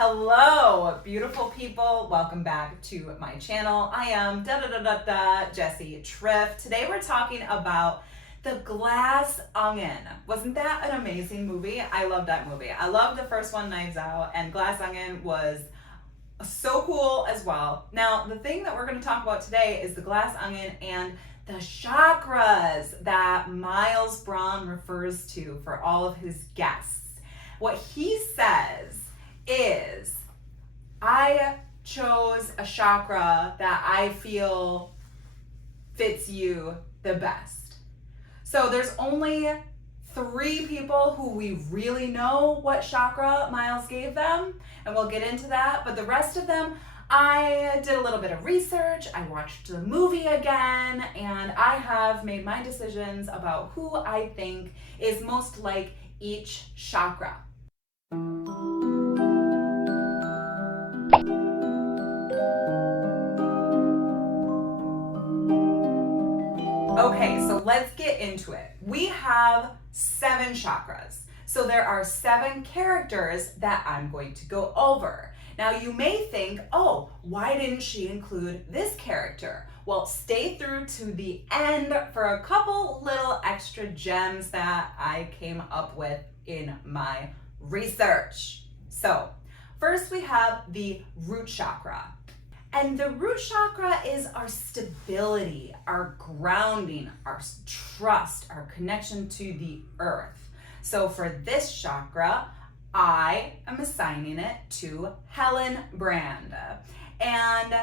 Hello, beautiful people. Welcome back to my channel. I am Jessie Triff. Today we're talking about The Glass Onion. Wasn't that an amazing movie? I love that movie. I love the first one, Knives Out, and Glass Onion was so cool as well. Now, the thing that we're going to talk about today is the glass onion and the chakras that Miles Braun refers to for all of his guests. What he says is, I chose a chakra that I feel fits you the best. So there's only 3 people who we really know what chakra Miles gave them, and we'll get into that. But the rest of them, I did a little bit of research, I watched the movie again, and I have made my decisions about who I think is most like each chakra. Okay, so let's get into it. We have 7 chakras. So there are 7 characters that I'm going to go over. Now you may think, oh, why didn't she include this character? Well, stay through to the end for a couple little extra gems that I came up with in my research. So first we have the root chakra. And the root chakra is our stability, our grounding, our trust, our connection to the earth. So for this chakra, I am assigning it to Helen Brand. And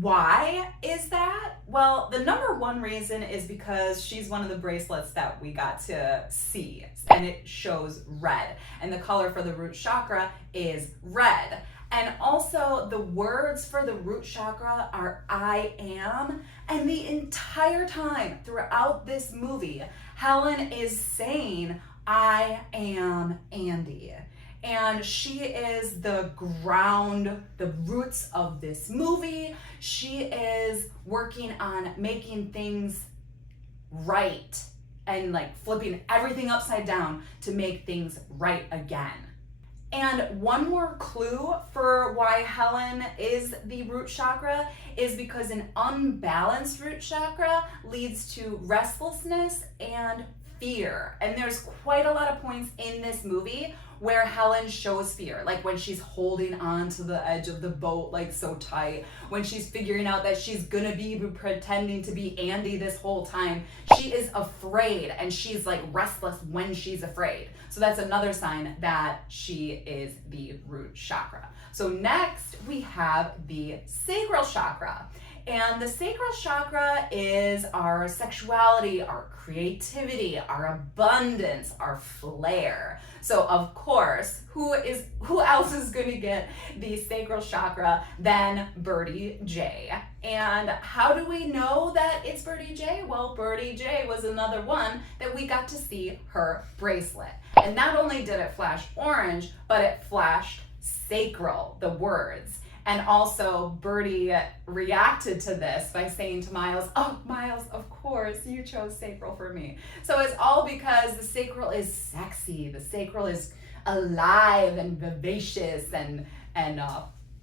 why is that? Well, the number one reason is because she's one of the bracelets that we got to see, and it shows red. And the color for the root chakra is red. And also the words for the root chakra are I am. And the entire time throughout this movie, Helen is saying, I am Andy. And she is the ground, the roots of this movie. She is working on making things right and like flipping everything upside down to make things right again. And one more clue for why Helen is the root chakra is because an unbalanced root chakra leads to restlessness and fear. And there's quite a lot of points in this movie where Helen shows fear, like when she's holding on to the edge of the boat like so tight, when she's figuring out that she's gonna be pretending to be Andy this whole time. She is afraid, and she's like restless when she's afraid. So that's another sign that she is the root chakra. So next we have the sacral chakra. And the sacral chakra is our sexuality, our creativity, our abundance, our flair. So of course, who else is going to get the sacral chakra than Birdie J? And how do we know that it's Birdie J? Well, Birdie J was another one that we got to see her bracelet. And not only did it flash orange, but it flashed sacral, the words. And also Birdie reacted to this by saying to Miles, oh, Miles, of course, you chose sacral for me. So it's all because the sacral is sexy. The sacral is alive and vivacious and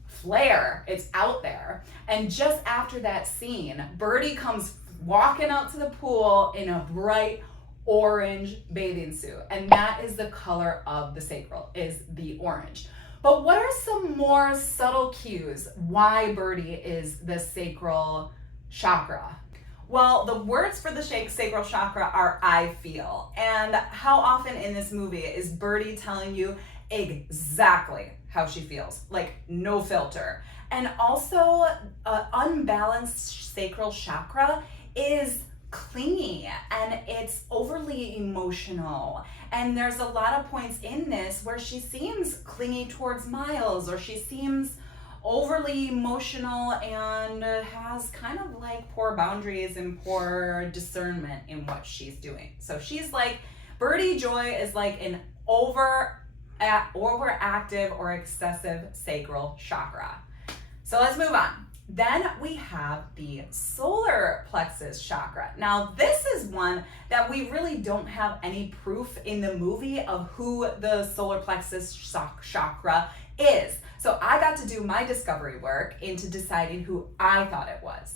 flair. It's out there. And just after that scene, Birdie comes walking out to the pool in a bright orange bathing suit. And that is the color of the sacral, is the orange. But what are some more subtle cues why Birdie is the sacral chakra? Well, the words for the sacral chakra are I feel. And how often in this movie is Birdie telling you exactly how she feels, like no filter? And also, unbalanced sacral chakra is clingy and it's overly emotional. And there's a lot of points in this where she seems clingy towards Miles, or she seems overly emotional and has kind of like poor boundaries and poor discernment in what she's doing. So she's like, Birdie Joy is like an overactive or excessive sacral chakra. So let's move on. Then we have the solar plexus chakra. Now this is one that we really don't have any proof in the movie of who the solar plexus chakra is. So do my discovery work into deciding who I thought it was.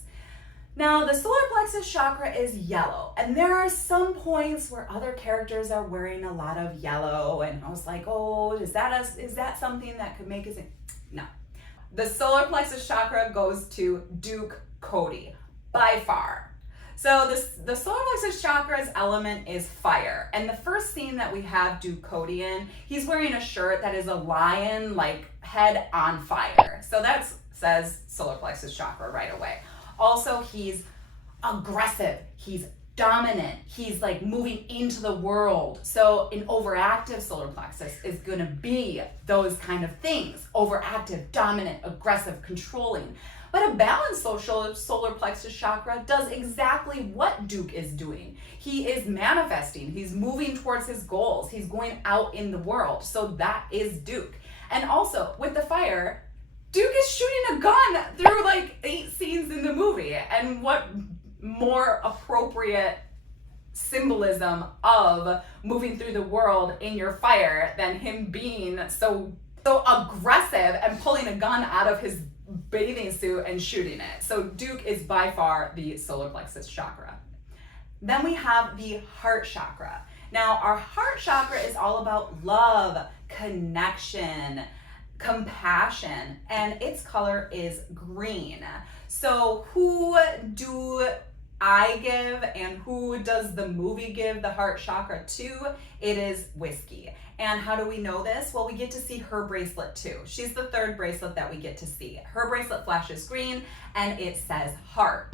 Now, the solar plexus chakra is yellow, and there are some points where other characters are wearing a lot of yellow, and I was like, oh, is that something that could make us? No. The solar plexus chakra goes to Duke Cody, by far. So the solar plexus chakra's element is fire, and the first scene that we have Duke Cody in, he's wearing a shirt that is a lion, like head on fire. So that says solar plexus chakra right away. Also, he's aggressive, he's dominant, he's like moving into the world. So an overactive solar plexus is gonna be those kind of things: overactive, dominant, aggressive, controlling. But a balanced solar plexus chakra does exactly what Duke is doing. He is manifesting, he's moving towards his goals, he's going out in the world. So that is Duke. And also with the fire, Duke is shooting a gun through like 8 scenes in the movie. And what more appropriate symbolism of moving through the world in your fire than him being so aggressive and pulling a gun out of his bathing suit and shooting it. So Duke is by far the solar plexus chakra. Then we have the heart chakra. Now, our heart chakra is all about love, connection, compassion, and its color is green. So who do I give and who does the movie give the heart chakra to? It is Whiskey. And how do we know this? Well, we get to see her bracelet too. She's the third bracelet that we get to see. Her bracelet flashes green and it says heart.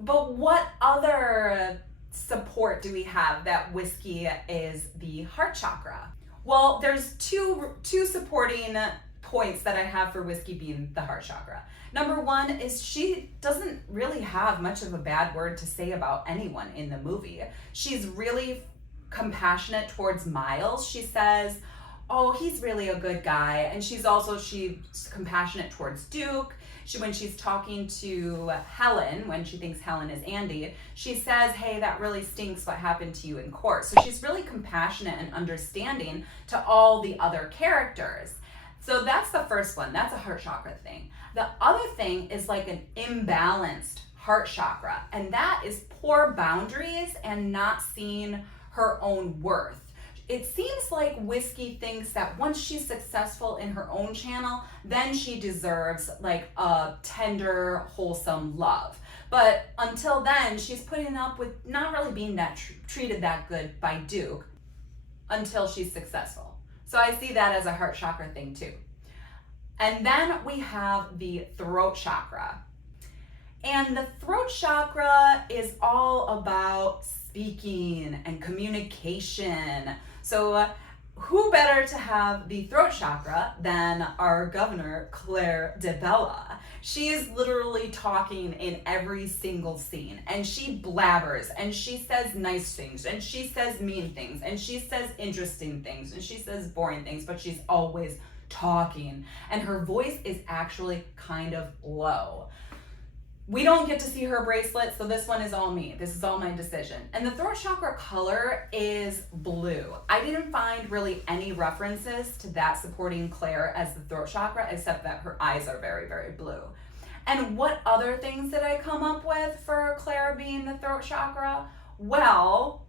But what other support do we have that Whiskey is the heart chakra? Well, there's two supporting points that I have for Whiskey being the heart chakra. Number one is she doesn't really have much of a bad word to say about anyone in the movie. She's really compassionate towards Miles. She says, oh, he's really a good guy. And she's compassionate towards Duke. When she's talking to Helen, when she thinks Helen is Andy, she says, hey, that really stinks what happened to you in court. So she's really compassionate and understanding to all the other characters. So that's the first one. That's a heart chakra thing. The other thing is like an imbalanced heart chakra, and that is poor boundaries and not seeing her own worth. It seems like Whiskey thinks that once she's successful in her own channel, then she deserves like a tender, wholesome love. But until then, she's putting up with not really being treated that good by Duke until she's successful. So I see that as a heart chakra thing too. And then we have the throat chakra. And the throat chakra is all about speaking and communication. So who better to have the throat chakra than our governor, Claire DeBella? She is literally talking in every single scene, and she blabbers, and she says nice things, and she says mean things, and she says interesting things, and she says boring things, but she's always talking, and her voice is actually kind of low. We don't get to see her bracelet, so this one is all me. This is all my decision. And the throat chakra color is blue. I didn't find really any references to that supporting Claire as the throat chakra, except that her eyes are very, very blue. And what other things did I come up with for Claire being the throat chakra? Well,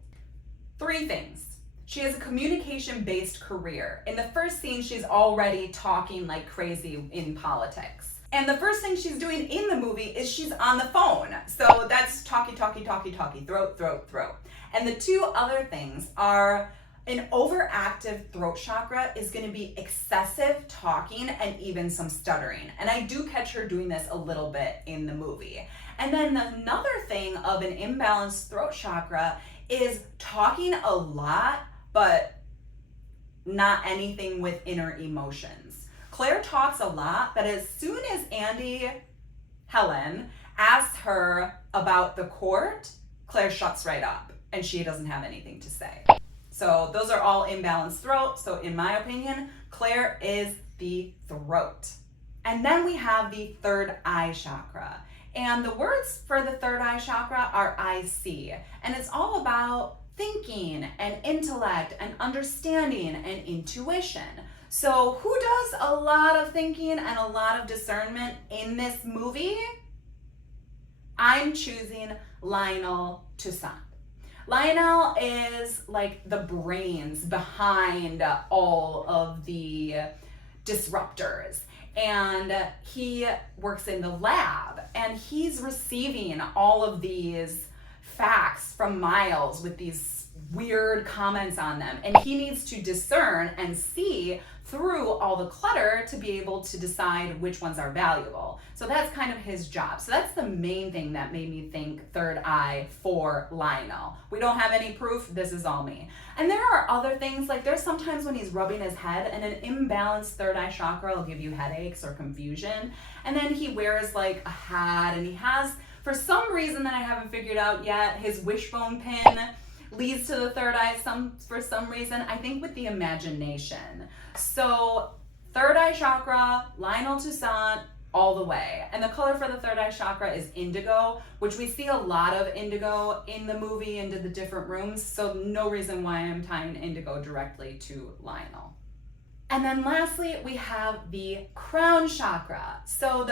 3 things. She has a communication-based career. In the first scene, she's already talking like crazy in politics. And the first thing she's doing in the movie is she's on the phone. So that's talky, throat. And the 2 other things are an overactive throat chakra is going to be excessive talking and even some stuttering. And I do catch her doing this a little bit in the movie. And then another thing of an imbalanced throat chakra is talking a lot, but not anything with inner emotions. Claire talks a lot, but as soon as Helen asks her about the court, Claire shuts right up and she doesn't have anything to say. So those are all imbalanced throat. So in my opinion, Claire is the throat. And then we have the third eye chakra. And the words for the third eye chakra are I see. And it's all about thinking and intellect and understanding and intuition. So who does a lot of thinking and a lot of discernment in this movie? I'm choosing Lionel Toussaint. Lionel is like the brains behind all of the disruptors. And he works in the lab, and he's receiving all of these facts from Miles with these weird comments on them. And he needs to discern and see through all the clutter to be able to decide which ones are valuable. So that's kind of his job. So that's the main thing that made me think third eye for Lionel. We don't have any proof, this is all me. And there are other things, like there's sometimes when he's rubbing his head and an imbalanced third eye chakra will give you headaches or confusion. And then he wears like a hat, and he has, for some reason that I haven't figured out yet, his wishbone pin leads to the third eye for some reason, I think with the imagination. So third eye chakra, Lionel Toussaint, all the way. And the color for the third eye chakra is indigo, which we see a lot of indigo in the movie into the different rooms. So no reason why I'm tying indigo directly to Lionel. And then lastly, we have the crown chakra. So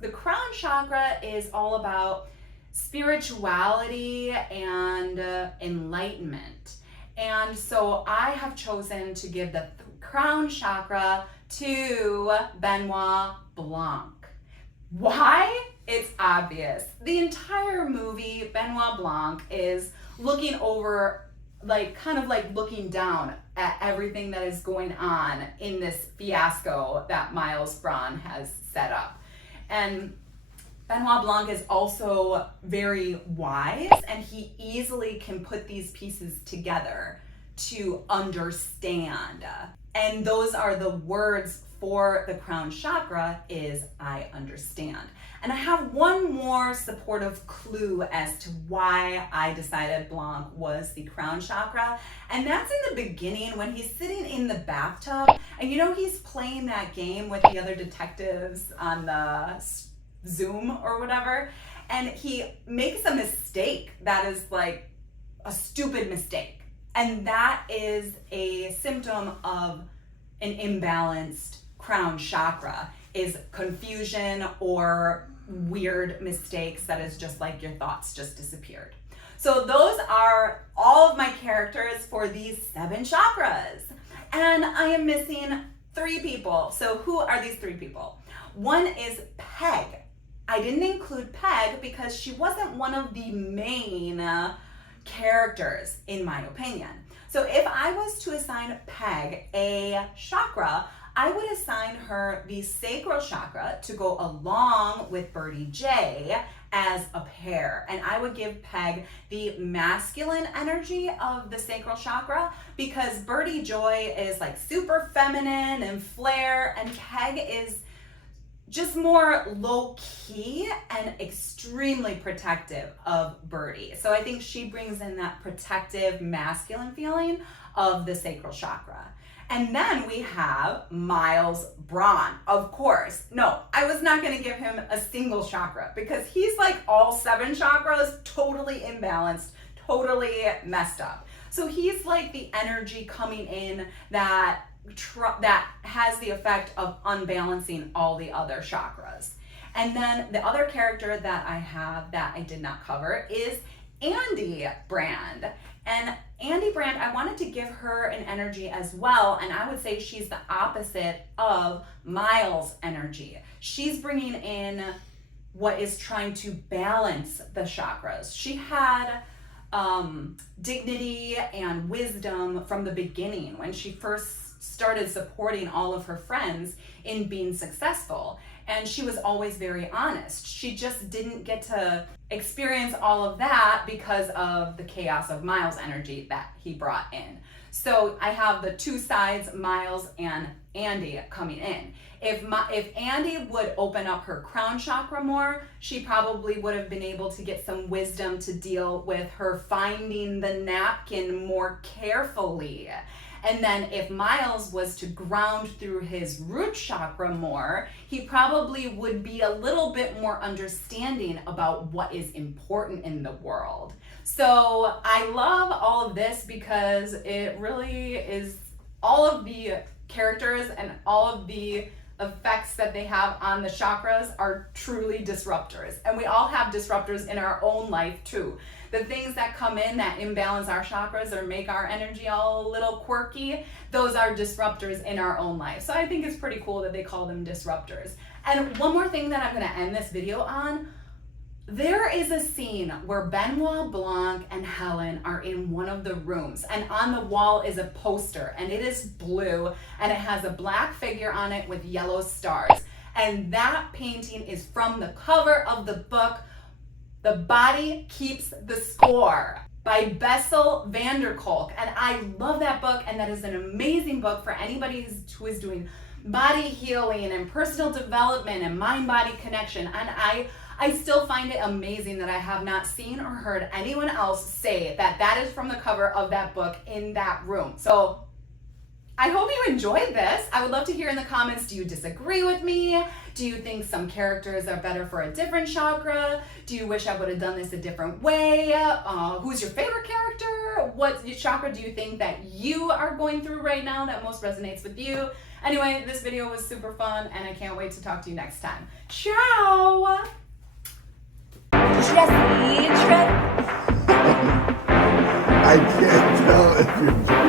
the crown chakra is all about spirituality and enlightenment. And so I have chosen to give the crown chakra to Benoit Blanc. Why? It's obvious. The entire movie, Benoit Blanc is looking over, like kind of like looking down at everything that is going on in this fiasco that Miles Braun has set up. And Benoit Blanc is also very wise, and he easily can put these pieces together to understand. And those are the words for the crown chakra is I understand. And I have one more supportive clue as to why I decided Blanc was the crown chakra. And that's in the beginning when he's sitting in the bathtub, and you know he's playing that game with the other detectives on the Zoom or whatever, and he makes a mistake that is like a stupid mistake, and that is a symptom of an imbalanced crown chakra, is confusion or weird mistakes that is just like your thoughts just disappeared. So those are all of my characters for these 7 chakras, and I am missing 3 people. So who are these 3 people? One is Peg. I didn't include Peg because she wasn't one of the main characters, in my opinion. So if I was to assign Peg a chakra, I would assign her the sacral chakra to go along with Birdie J as a pair. And I would give Peg the masculine energy of the sacral chakra because Birdie Joy is like super feminine and flair, and Peg is just more low-key and extremely protective of Birdie. So I think she brings in that protective masculine feeling of the sacral chakra. And then we have Miles Braun, of course. No, I was not gonna give him a single chakra because he's like all 7 chakras, totally imbalanced, totally messed up. So he's like the energy coming in that has the effect of unbalancing all the other chakras. And then the other character that I have that I did not cover is Andy Brand. And Andy Brand, I wanted to give her an energy as well, and I would say she's the opposite of Miles' energy. She's bringing in what is trying to balance the chakras. She had dignity and wisdom from the beginning when she first started supporting all of her friends in being successful. And she was always very honest. She just didn't get to experience all of that because of the chaos of Miles' energy that he brought in. So I have the 2 sides, Miles and Andy, coming in. If Andy would open up her crown chakra more, she probably would have been able to get some wisdom to deal with her finding the napkin more carefully. And then if Miles was to ground through his root chakra more, he probably would be a little bit more understanding about what is important in the world. So I love all of this because it really is all of the characters and all of the effects that they have on the chakras are truly disruptors. And we all have disruptors in our own life too. The things that come in that imbalance our chakras or make our energy all a little quirky, those are disruptors in our own life. So I think it's pretty cool that they call them disruptors. And one more thing that I'm going to end this video on, there is a scene where Benoit Blanc and Helen are in one of the rooms, and on the wall is a poster, and it is blue, and it has a black figure on it with yellow stars. And that painting is from the cover of the book, The Body Keeps the Score by Bessel van der Kolk. And I love that book, and that is an amazing book for anybody who is doing body healing and personal development and mind-body connection. And I still find it amazing that I have not seen or heard anyone else say that that is from the cover of that book in that room. So I hope you enjoyed this. I would love to hear in the comments, do you disagree with me? Do you think some characters are better for a different chakra? Do you wish I would have done this a different way? Who's your favorite character? What chakra do you think that you are going through right now that most resonates with you? Anyway, this video was super fun, and I can't wait to talk to you next time. Ciao! Jesse, I can't tell if you're